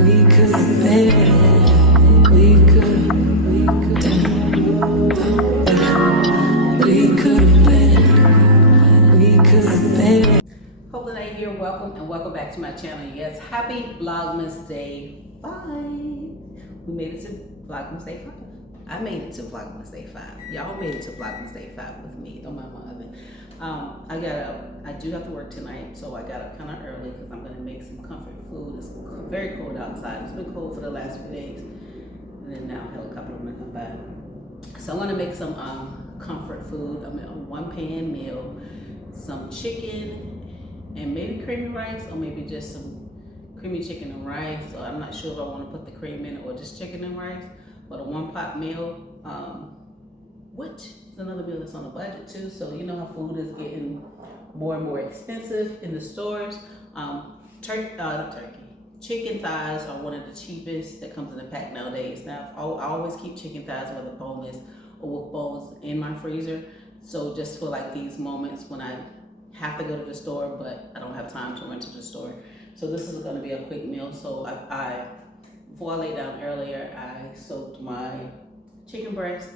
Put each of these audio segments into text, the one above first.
We could have been, we could have been. Hopefully that you're here. Welcome and welcome back to my channel. Yes, happy Vlogmas Day 5. We made it to Vlogmas Day 5. I made it to Vlogmas Day 5. Y'all made it to Vlogmas Day 5 with me. Don't mind my oven. I do have to work tonight, so I got up kind of early because I'm gonna make some comfort food. It's very cold outside. It's been cold for the last few days, and then now helicopter gonna come by. So I'm gonna make some comfort food. I'm a 1-pan meal, some chicken, and maybe creamy rice, or maybe just some creamy chicken and rice. So I'm not sure if I want to put the cream in it or just chicken and rice. But a 1-pot meal, which is another meal that's on a budget too. So you know how food is getting more and more expensive in the stores. Chicken thighs are one of the cheapest that comes in a pack nowadays. Now, I always keep chicken thighs whether boneless or with bones in my freezer. So just for like these moments when I have to go to the store, but I don't have time to run to the store. So this is gonna be a quick meal. So before I lay down earlier, I soaked my chicken breast.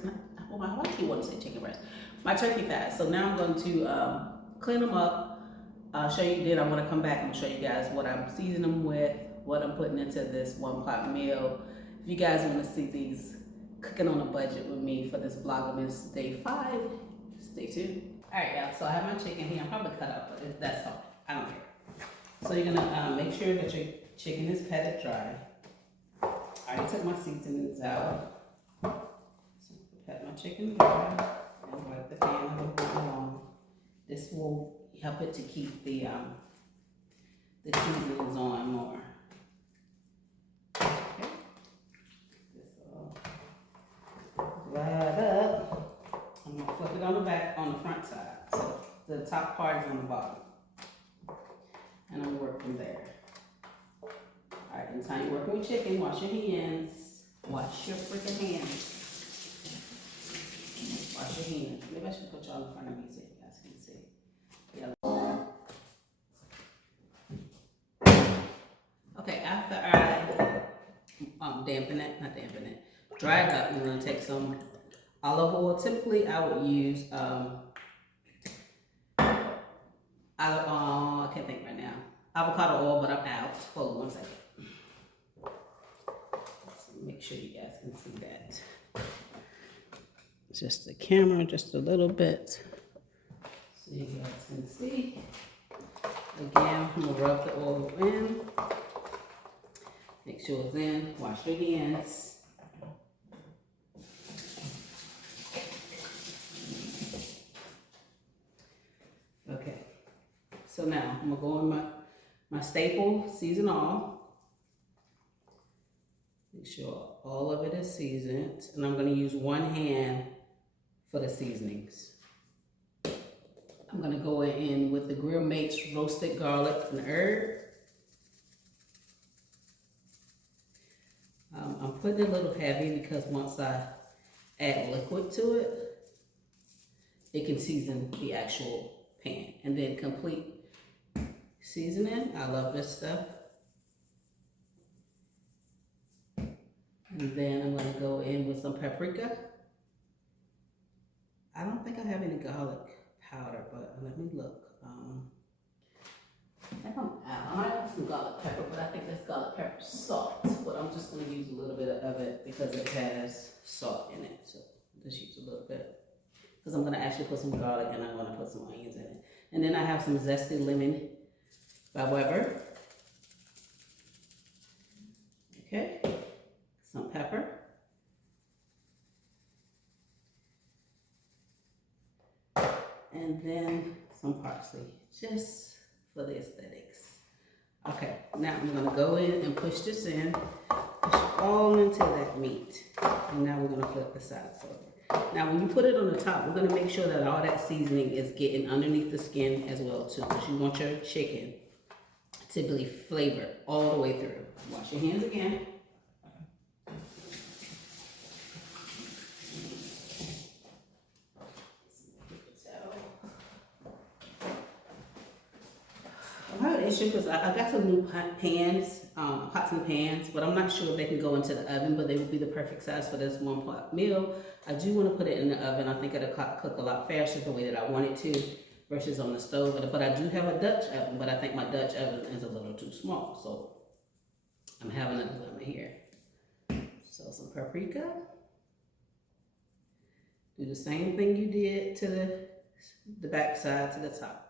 Why do you want to say chicken breast? My turkey thighs. So now I'm going to clean them up. I'll show you, then I'm gonna come back and show you guys what I'm seasoning them with, what I'm putting into this 1-pot meal. If you guys wanna see these cooking on a budget with me for this Vlogmas Day 5, stay tuned. All right, y'all, so I have my chicken here. I'm probably cut up, but that's all. I don't care. So you're gonna make sure that your chicken is patted dry. I already took my seasonings out. So pat my chicken dry and wipe the pan a little bit along. This will help it to keep the seasonings on more. Okay. This all dried up. I'm gonna flip it on the front side. So the top part is on the bottom. And I'm gonna work from there. All right, anytime you're working with chicken, wash your hands. Wash your freaking hands. Wash your hands. Maybe I should put y'all in front of me so you guys can see. Yeah. Okay, after I dry it up, I'm gonna take some olive oil. Typically, I would use I can't think right now. Avocado oil, but I'm out. Hold on one second. Let's make sure you guys can see that. Just the camera, just a little bit, so you guys can see. Again, I'm gonna rub the oil in. Make sure it's in. Wash your hands. Okay. So now I'm gonna go in my staple, season all. Make sure all of it is seasoned. And I'm gonna use one hand for the seasonings. I'm gonna go in with the Grill Mates roasted garlic and herb. I'm putting it a little heavy because once I add liquid to it, it can season the actual pan. And then complete seasoning. I love this stuff. And then I'm gonna go in with some paprika. I don't think I have any garlic powder, but let me look. I might have some garlic pepper, but I think that's garlic pepper salt. But I'm just gonna use a little bit of it because it has salt in it. So just use a little bit. Because I'm gonna actually put some garlic and I'm gonna put some onions in it. And then I have some zesty lemon by Weber. Okay, some pepper. And then some parsley, just for the aesthetics. Okay, now I'm gonna go in and push this in, push it all into that meat. And now we're gonna flip the sides over. Now when you put it on the top, we're gonna make sure that all that seasoning is getting underneath the skin as well too, because you want your chicken to be flavored all the way through. Wash your hands again. I have an issue because I got some new pans pots and pans, but I'm not sure if they can go into the oven, but they would be the perfect size for this 1 pot meal. I do want to put it in the oven. I think it'll cook a lot faster the way that I want it to versus on the stove. But I do have a Dutch oven, but I think my Dutch oven is a little too small, so I'm having a dilemma here. So some paprika. Do the same thing you did to the back side to the top.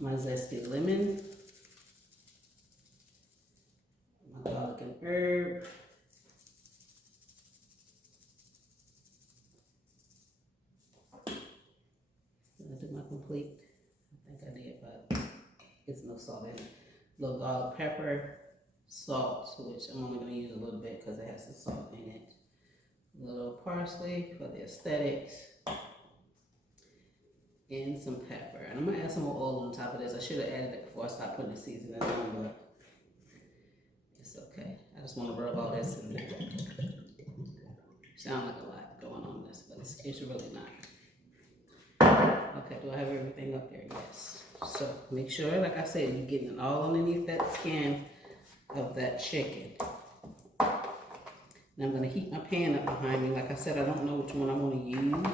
My zesty lemon. My garlic and herb. Did I do my complete? I think I did, but it's no salt in it. Little garlic pepper, salt, which I'm only going to use a little bit because it has some salt in it. A little parsley for the aesthetics. And some pepper. And I'm going to add some more oil on top of this. I should have added it before I started putting the seasoning on, but it's okay. I just want to rub all this in there. Sound like a lot going on this, but it's really not. Okay, do I have everything up there? Yes. So make sure, like I said, you're getting it all underneath that skin of that chicken. Now I'm going to heat my pan up behind me. Like I said, I don't know which one I want to use.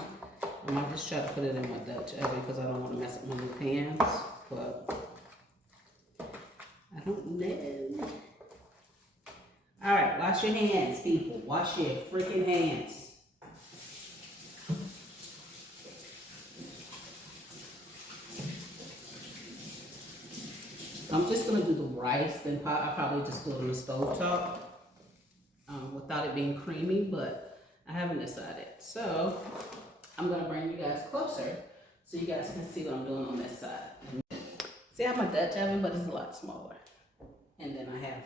I might just try to put it in my Dutch oven because I don't want to mess up my new pans. But I don't know. Alright, wash your hands, people. Wash your freaking hands. I'm just going to do the rice, then I'll probably just do it on the stove top without it being creamy, but I haven't decided. So I'm going to bring you guys closer so you guys can see what I'm doing on this side. See, I have my Dutch oven, but it's a lot smaller. And then I have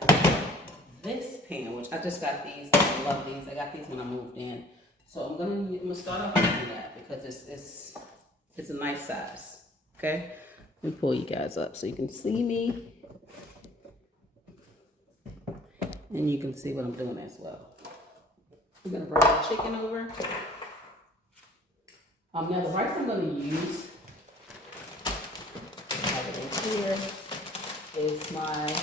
this pan, which I just got these. I love these. I got these when I moved in. So I'm gonna start off using that because it's a nice size. Okay? Let me pull you guys up so you can see me. And you can see what I'm doing as well. I'm gonna bring the chicken over. Now the rice I'm gonna use, have it in here, is my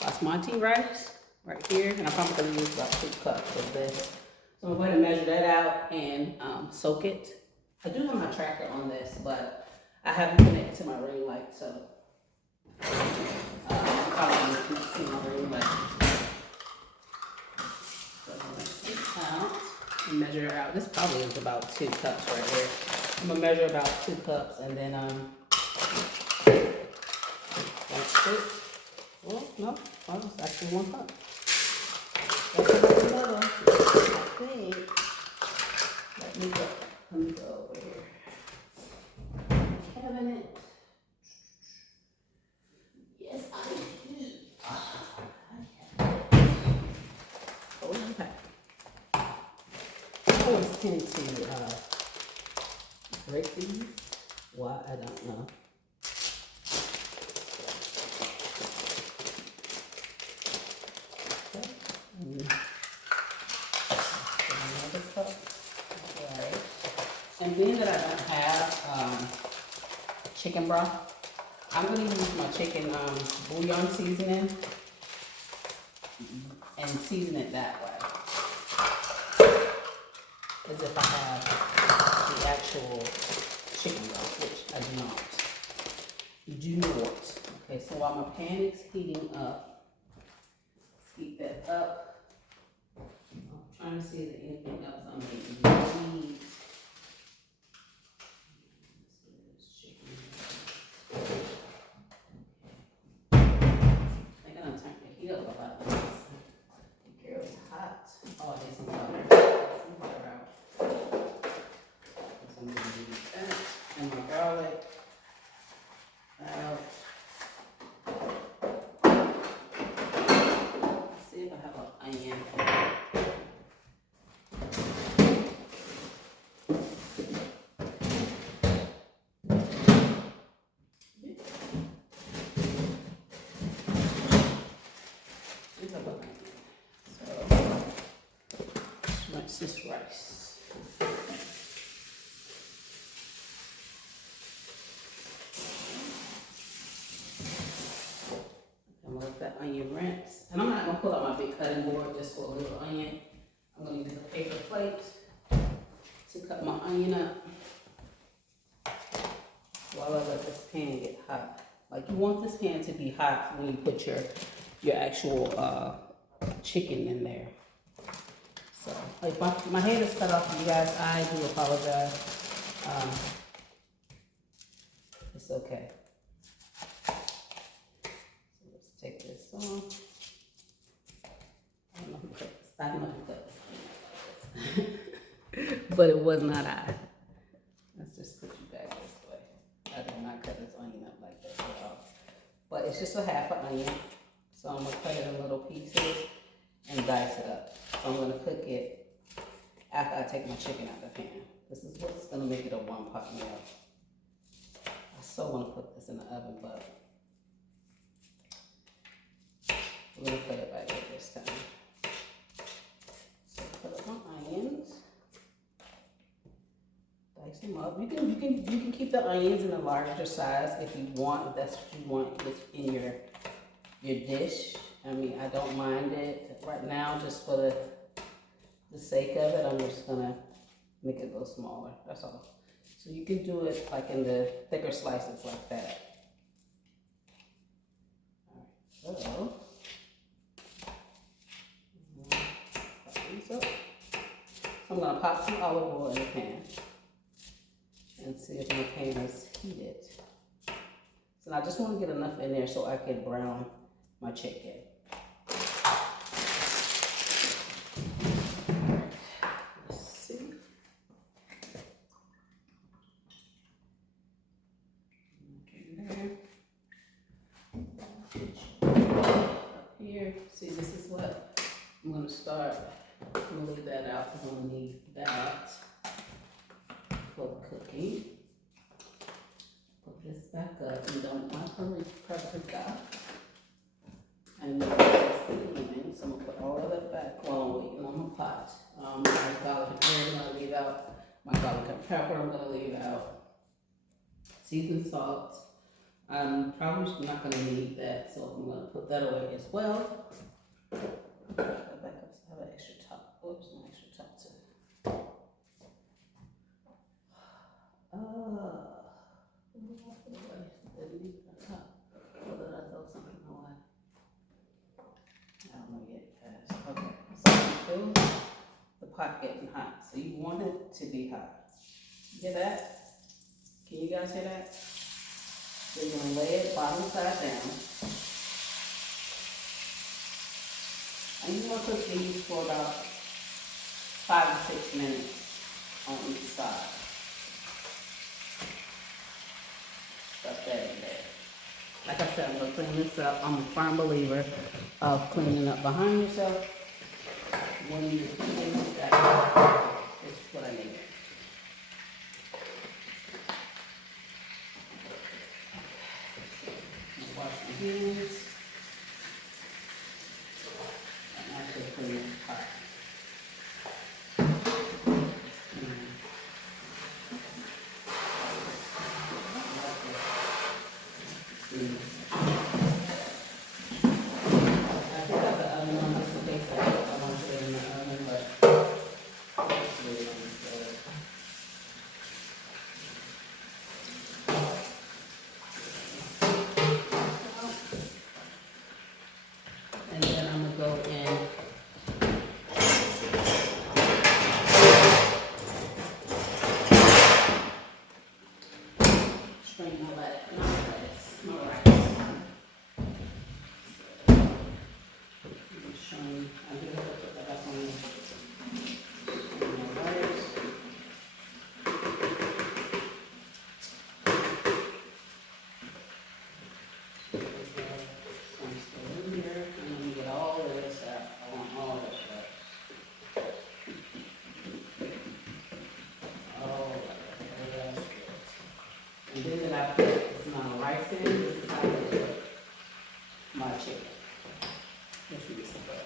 basmati rice right here, and I'm probably gonna use about 2 cups of this. So I'm going to measure that out and soak it. I do have my tracker on this, but I haven't connected to my ring light, so I'm probably going to connect to my ring light. So I'm going to take this out and measure it out. This probably is about 2 cups right here. I'm going to measure about 2 cups, and then that's it. Well, no, it's actually 1 cup. That's another, I think. Let me go over here. Cabinet. Yes, I do. Okay. I always tend to break these. Why, I don't know. Another cup. Right. And being that I don't have chicken broth, I'm going to use my chicken bouillon seasoning and season it that way, as if I have the actual chicken broth, which I do not. You do not. Okay, so while my pan is heating up, let's heat that up. I'm trying to see if there's anything else I'm going to need. I think I'm turning the heat up about this. Girl, it's hot. Oh, there's some butter. Some butter out. So I'm going to use that. And my garlic out. Let's see if I have an onion. This rice. onion rinse. And I'm not gonna pull out my big cutting board just for a little onion. I'm gonna use a paper plate to cut my onion up while I let this pan get hot. Like, you want this pan to be hot when you put your actual chicken in there. So, like, my head is cut off, you guys. I do apologize. It's okay. So let's take this off. I don't know who cut this. I don't know who cut this. But it was not I. Let's just put you back this way. I did not cut this onion up like that at all. But it's just a half an onion. So I'm gonna cut it in little pieces and dice it up. So I'm gonna cook it after I take my chicken out of the pan. This is what's gonna make it a one-pot meal. I so wanna put this in the oven, but we're gonna put it back here this time. So put up my onions. Dice them up. You can keep the onions in a larger size if you want, if that's what you want within your dish. I mean, I don't mind it right now, just for the sake of it. I'm just gonna make it a little smaller. That's all. So you can do it like in the thicker slices like that. All right. So pop these up. So I'm gonna pop some olive oil in the pan and see if my pan is heated. So I just want to get enough in there so I can brown my chicken. Let's see. Okay, there. Up here. See, this is what I'm going to start. I'm going to leave that out because I'm going to need that for the cooking. Put this back up. You don't want paprika. And seasoning, so I'm gonna put all of that back while I'm waiting on my pot. My garlic and herb, I'm gonna leave out. My garlic and pepper, I'm gonna leave out. Seasoned salt. I'm probably not gonna need that, so I'm gonna put that away as well. Put that back up. So I have an extra top. Oops, an extra top too. Didn't leave the top. Or did I throw something away? I don't know yet, guys. Okay, so you feel the pot getting hot. So you want it to be hot. You hear that? Can you guys hear that? So you're gonna lay it bottom side down. And you want to cook these for about 5 to 6 minutes on each side. Stuff that in there. Like I said, I'm going to clean this up. I'm a firm believer of cleaning up behind yourself. When you clean that, this is what I need. I'm going to wash my hands. I'm actually cleaning the pot. And then I'm going to go in strain my rice. I'm going to put that back on my rice. Some still in here. I'm going to get all of this out. I want all of this out. Oh, that's good. And then I put this amount of rice in. This is how I put my chicken. Let's see this stuff.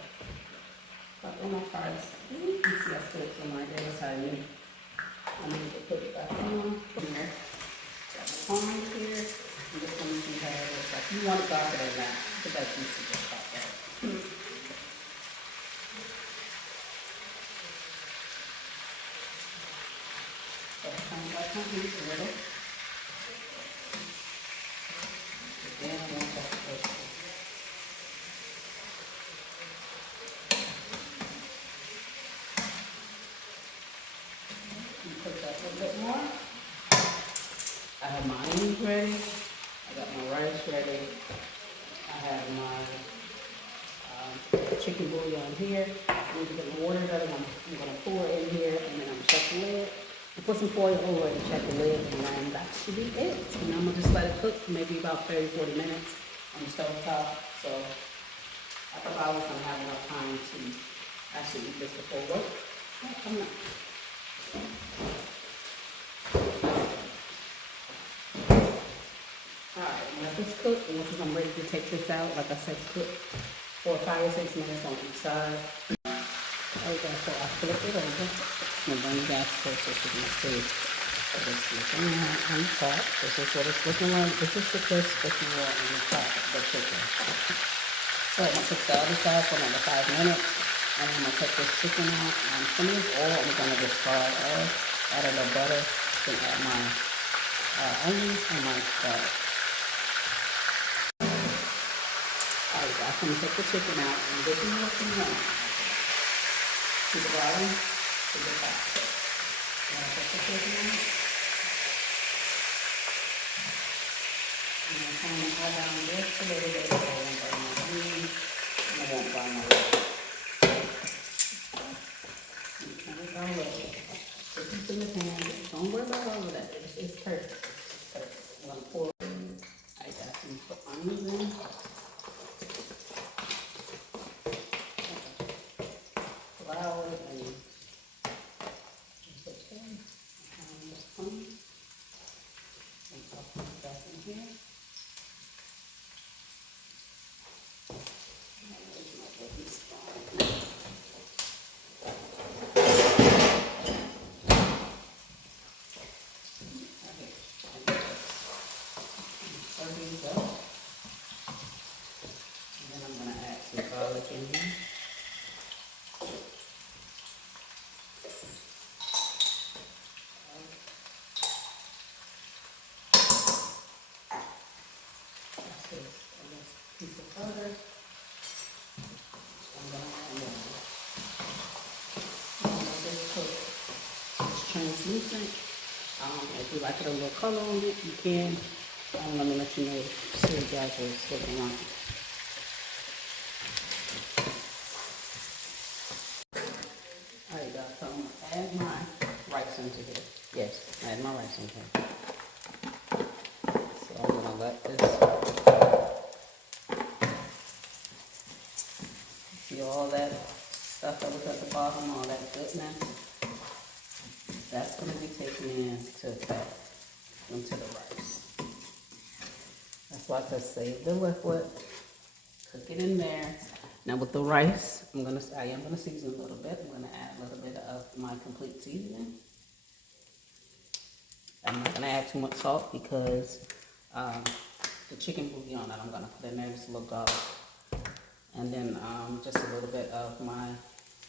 Put on my fries. You see I put some right there. That's how I need. I need to put it back on here. Got the palm here. I'm just going to see how it looks like. You want it darker than that. Put that juicy just like that. heat a little. Then I want that fish. Cook that a little bit more. I have my onions ready. I got my rice ready. I have my chicken bouillon here. I'm going to get the water that I'm going to pour in here, and then I'm going to check the lid. I put some foil over it and check the lid, and then that should be it. And I'm going to just let it cook for maybe about 30-40 minutes on the stove top. So I thought I was going to have enough time to actually eat this before work. Oh, I'm not. Alright, let this cook, and once I'm ready to take this out, like I said, cook for 5 or 6 minutes on each side. Okay, so I flip it over, and then you guys closer so you can see what it's looking like on the top. This is what it's looking like. This is the crisp that you want on the top of the chicken. So I'm going to cook the other side for another 5 minutes, and I'm going to take this chicken out. Some of this oil I'm going to discard off, add a little butter, then add my onions and my garlic. Alright guys, I'm going to take the chicken out, and this is what you want. To the bottom, to the top. I'm going to take the chicken out. I'm going to turn the eye down just a little bit so I won't burn my onions, and I won't burn my leg. Turn it down a little bit. Put this in the pan. Don't worry about all of that. It's perfect. It's perfect. I'm going to pour it in. I got some onions in. Flour and it's okay. Just clean. And I'll put it back in here. There's my wooden spoon. There we go. And then I'm going to add some garlic in here. Piece of butter. I'm going to add more. Let this cook. It's translucent. If you like it a little color on it, you can. Let me let you know, see you guys what you want. Alright guys, so I'm going to add my rice into here. Yes, add my rice into here. So I'm going to let this. See all that stuff that was at the bottom, all that goodness, that's going to be taken into the rice. That's why I said save the liquid, cook it in there. Now with the rice, I am going to season a little bit. I'm going to add a little bit of my complete seasoning. I'm not going to add too much salt because the chicken bouillon that I'm going to put in there is a little garlic. And then just a little bit of my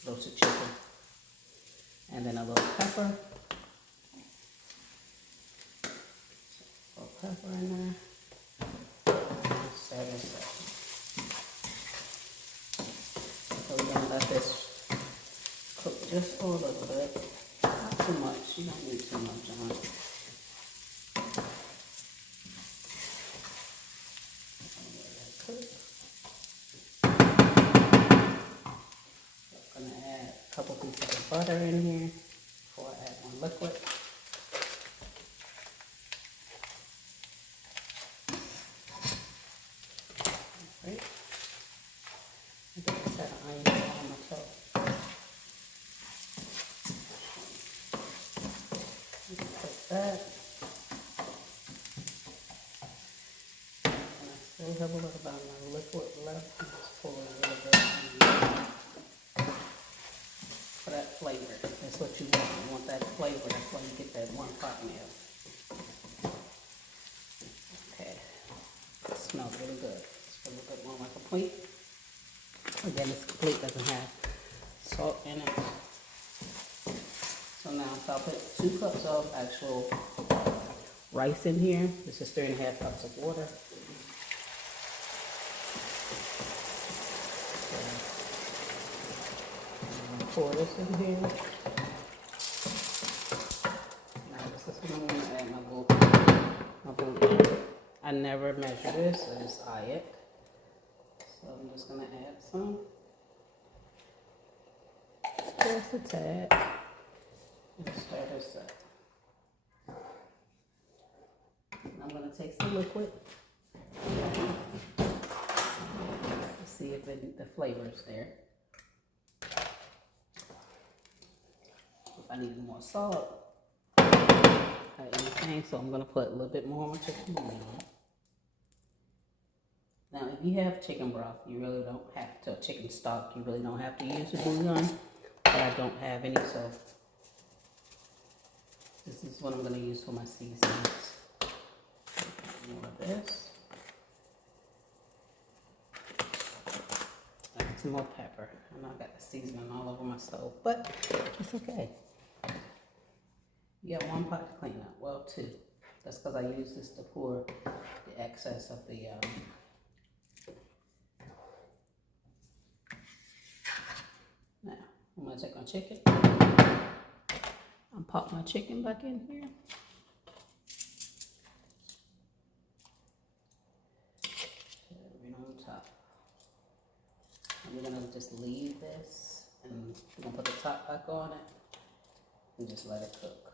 roasted chicken. And then a little pepper. A little pepper in there. Set this up. So we're going to let this cook just for a little bit. Not too much. You don't need too much on it. Couple pieces of butter in here before I add my liquid. Right. I think I set an onion on my top. Put that. And I still have a little bit of my liquid left. Just pour a little bit in. For that flavor. That's what you want. You want that flavor. That's why you get that one pot meal. Okay. It smells really good. It's a little bit more like a plate. Again, this plate doesn't have salt in it. So now, so I'll put 2 cups of actual rice in here. This is 3.5 cups of water. So I'm gonna pour this in here. Now this is when I'm gonna add my gluten. I never measure this, I just eye it. So I'm just gonna add some. Just a tad. And stir this up. I'm gonna take some liquid. See if the flavor's there. If I need more salt or anything, so I'm gonna put a little bit more chicken bouillon. Now, if you have chicken broth, you really don't have to, chicken stock, you really don't have to use a bouillon, but I don't have any, so this is what I'm gonna use for my seasonings. More of this. And some more pepper. I know I got the seasoning all over my stove, but it's okay. You got 1 pot to clean up. Well, 2. That's because I use this to pour the excess of the Now, I'm gonna take my chicken. I'll pop my chicken back in here. Right on top. And we're gonna just leave this, and we're gonna put the top back on it, and just let it cook.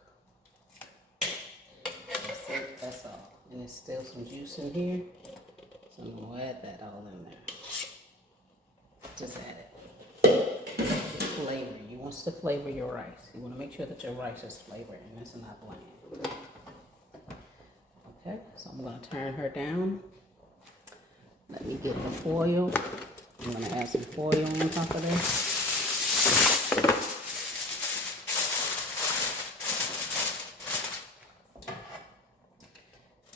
That's it, that's all. And there's still some juice in here, so I'm gonna add that all in there. Just add it. Flavor. You want to flavor your rice. You want to make sure that your rice is flavored and it's not bland. Okay, so I'm going to turn her down. Let me get the foil. I'm going to add some foil on top of this.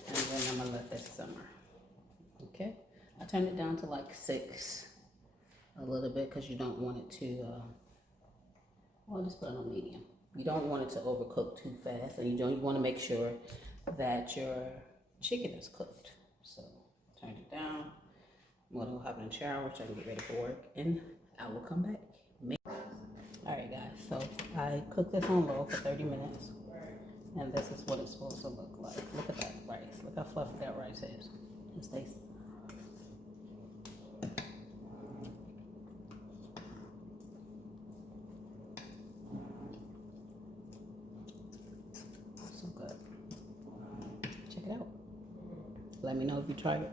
And then I'm going to let this simmer. Okay, I turned it down to like 6 a little bit because you don't want it to well, just put it on medium. You don't want it to overcook too fast, and you want to make sure that your chicken is cooked. So turn it down. I'm gonna hop in the shower so I can get ready for work, and I will come back. All right, guys. So I cooked this on low for 30 minutes, and this is what it's supposed to look like. Look at that rice. Look how fluffy that rice is. It's tasty. So good. Check it out. Let me know if you tried it.